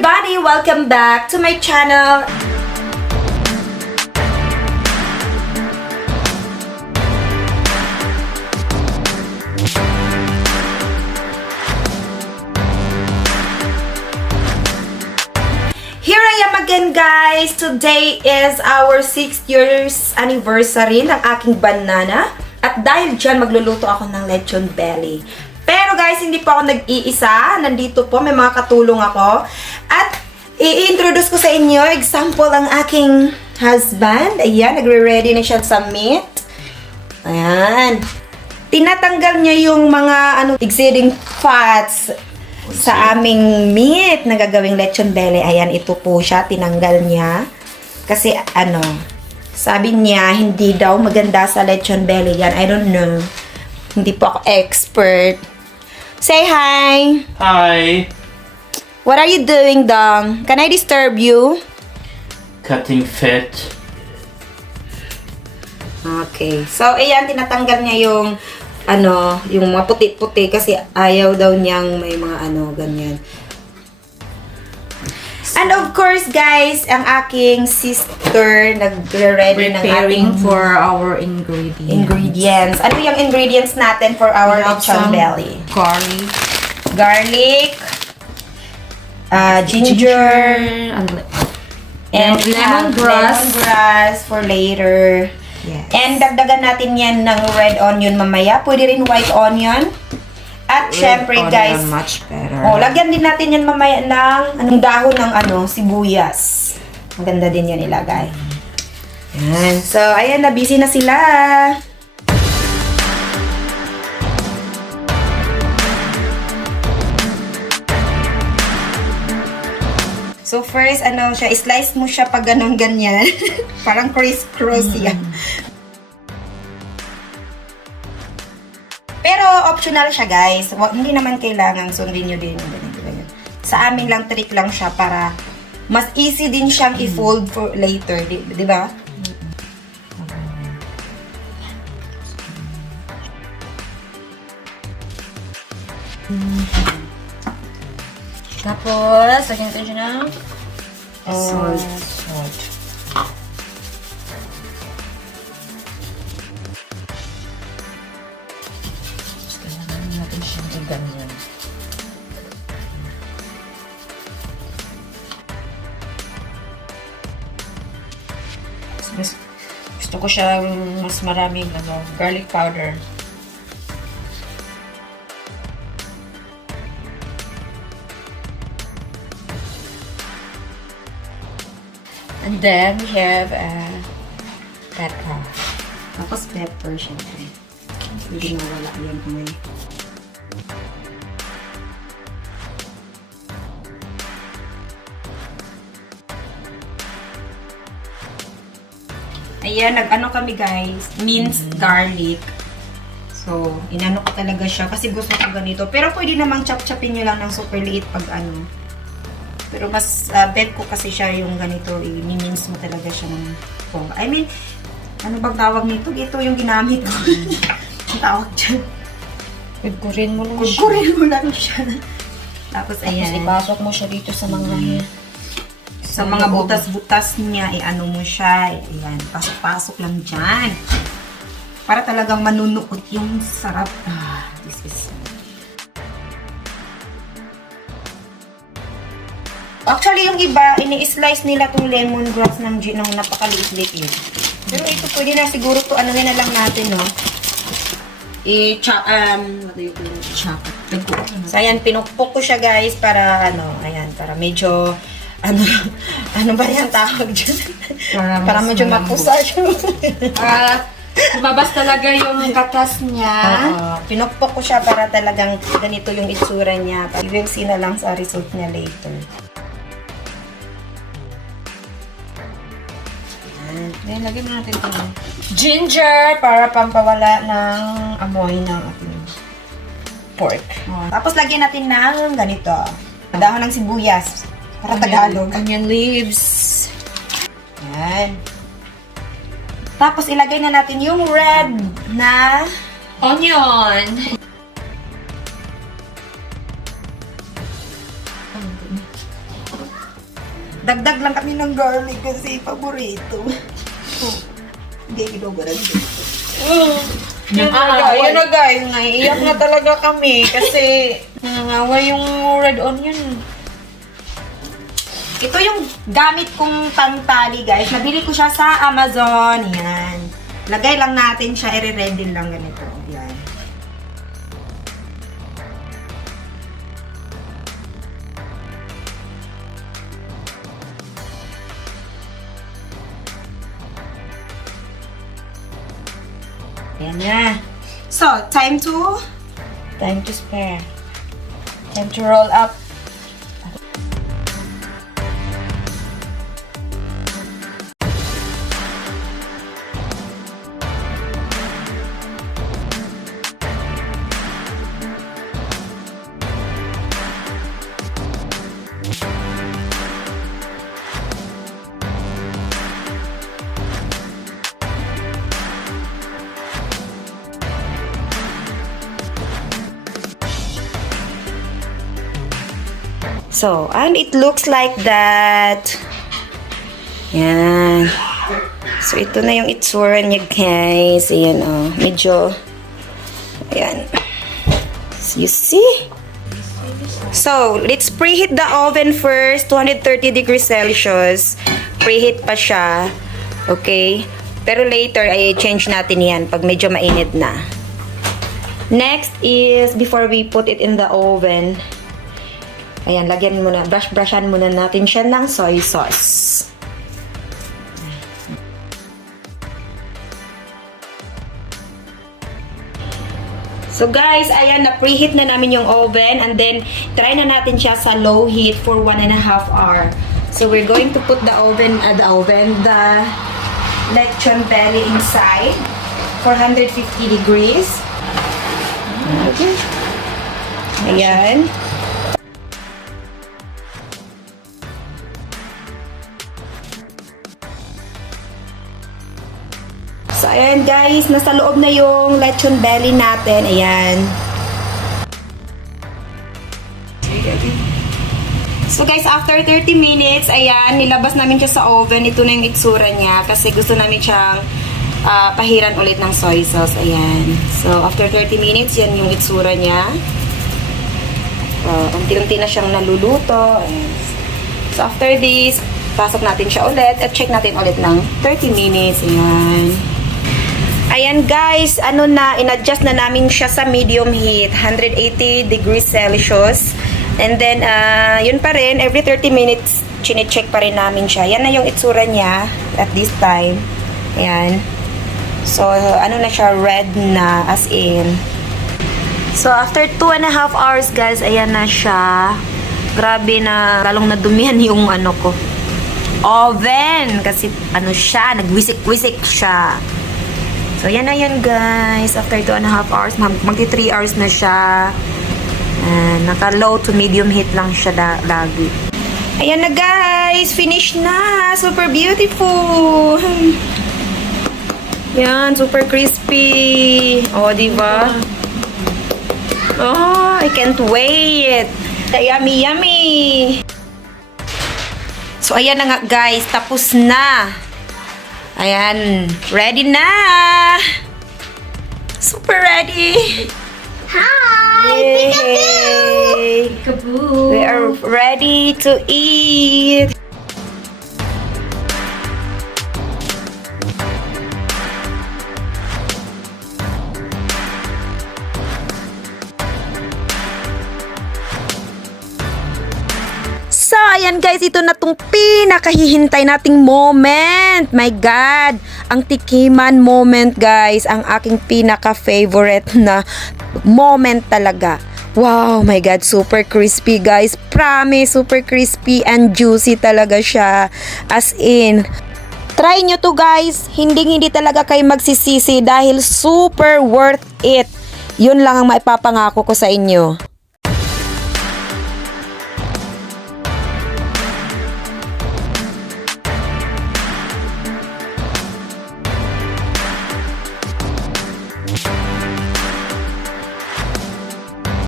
everybody! Welcome back to my channel. Here I am again, guys. Today is our 6 years anniversary ng aking banana. At dahil dyan, magluluto ako ng lechon belly. Pero guys, hindi po ako nag-iisa. Nandito po, may mga katulong ako. At i-introduce ko sa inyo, example, ang aking husband. Ayan, nagre-ready na siya sa meat. Ayan. Tinatanggal niya yung mga exceeding fats sa aming meat na gagawing lechon belly. Ayan, ito po siya, tinanggal niya. Kasi sabi niya, hindi daw maganda sa lechon belly yan. I don't know. Hindi po ako expert. Say hi! Hi! What are you doing, Dong? Can I disturb you? Cutting fit. Okay. So, ayan, tinatanggal niya yung yung mga puti-puti kasi ayaw daw niyang may mga ganyan. And of course, guys, ang aking sister nagre-ready ng ating for our ingredients. Ano yung ingredients natin for our lechon belly? Garlic, ginger, and lemongrass for later. Yes. And dagdagan natin yan ng red onion mamaya. Pwede rin white onion. At syempre, guys, much better. lagyan din natin yan mamaya ng dahon ng sibuyas. Maganda din yan ilagay. Yan. So, ayan na, busy na sila. So, first, siya, slice mo siya pag ganyan. Parang criss-cross yan. Pero optional siya, guys. Hindi naman kailangan sundin nyo din yung ganyan. Sa amin lang, trick lang siya para mas easy din siyang i-fold for later. Di ba? Tapos, lagyan natin siya ng Salt. Kailangan natin siyang ganyan. Gusto ko siya mas maraming garlic powder. And then we have pepper. Tapos pepper, syempre. Hindi mawala yan kung Ayan, kami guys, minced garlic. So, inano ko talaga siya kasi gusto ko ganito. Pero pwede namang chop-chopin nyo lang ng super liit pag Pero mas bet ko kasi siya yung ganito, i-mince mo talaga siya ng pong. I mean, ano bang tawag nito? Ito yung ginamit ko. Ang tawag dyan. Gudgurin mo lang siya. Gudgurin mo lang siya. Tapos, ayan. Tapos ipasok mo siya dito sa mga sa mga butas-butas niya, i-ano mo siya. Ayan, pasok-pasok lang dyan. Para talagang manunuot yung sarap. This is... Actually, yung iba, ini-slice nila tong lemongrass ng napakaliit-liit yun. Pero ito, pwede na siguro to, na lang natin, no? I-chop, chop. So, ayan, pinukpok ko siya, guys, para, ayan, para medyo, ano ba yung tawag dyan? Para medyo mapusa siya. Lumabas talaga yung katas niya. Pinukpok ko siya para talagang ganito yung itsura niya. You will see na lang sa result niya later. Then, lagyan mo natin ito. Ginger para pampawala ng amoy ng ating pork. Tapos lagyan natin ng ganito. Dahon ng sibuyas. Para Tagalog. Onion leaves. Yan. Tapos ilagay na natin yung red na onion. Dagdag lang kami ng garlic kasi paborito. Hindi, ginuguran dito. Yun na guys, naiiyak na talaga kami kasi nangangawa yung red onion. Ito yung gamit kong pangtali, guys. Nabili ko siya sa Amazon. Yan. Lagay lang natin siya. I-ready lang ganito. Yan. Yan na. So, time to Spare. Time to roll up. So, and it looks like that. Yan. So, ito na yung itsura niya, guys. Ayan, oh. Medyo, ayan. So, you see? So, let's preheat the oven first. 230 degrees Celsius. Preheat pa siya. Okay? Pero later, ay change natin yan pag medyo mainit na. Next is, before we put it in the oven, ayan, lagyan muna, brushan muna natin siya ng soy sauce. So guys, ayan, na-preheat na namin yung oven and then try na natin siya sa low heat for 1.5 hour. So we're going to put the lechon belly inside, 450 degrees. Okay. Ayan. So, ayan guys, nasa loob na yung lechon belly natin. Ayan. So guys, after 30 minutes, ayan, nilabas namin siya sa oven. Ito na yung itsura niya kasi gusto namin siyang pahiran ulit ng soy sauce. Ayan. So, after 30 minutes, yan yung itsura niya. Unti-unti na siyang naluluto. Ayan. So, after this, pasok natin siya ulit at check natin ulit ng 30 minutes. Ayan. Ayan guys, in-adjust na namin siya sa medium heat, 180 degrees Celsius. And then, yun pa rin, every 30 minutes, chine-check pa rin namin siya. Yan na yung itsura niya at this time. Ayan. So, na siya, red na, as in. So, after 2.5 hours guys, ayan na siya. Grabe na, lalong nadumihan yung ko. Oven! Kasi, siya, nagwisik-wisik siya. So, yan na yan, guys. After 2.5 hours, magti 3 hours na siya. Naka-low to medium heat lang siya lagi. Ayan na, guys. Finish na. Super beautiful. Yan, super crispy. Oh, diba? Oh, I can't wait. Yummy, yummy. So, ayan na nga, guys. Tapos na. Ayan, ready na! Super ready! Hi! Peekaboo! We are ready to eat! So, ayan guys, ito na tong pinakahihintay nating moment. My God, ang tikiman moment guys, ang aking pinaka-favorite na moment talaga. Wow, my God, super crispy guys. Promise, super crispy and juicy talaga siya. As in, try nyo to guys. Hindi talaga kayo magsisisi dahil super worth it. Yun lang ang maipapangako ko sa inyo.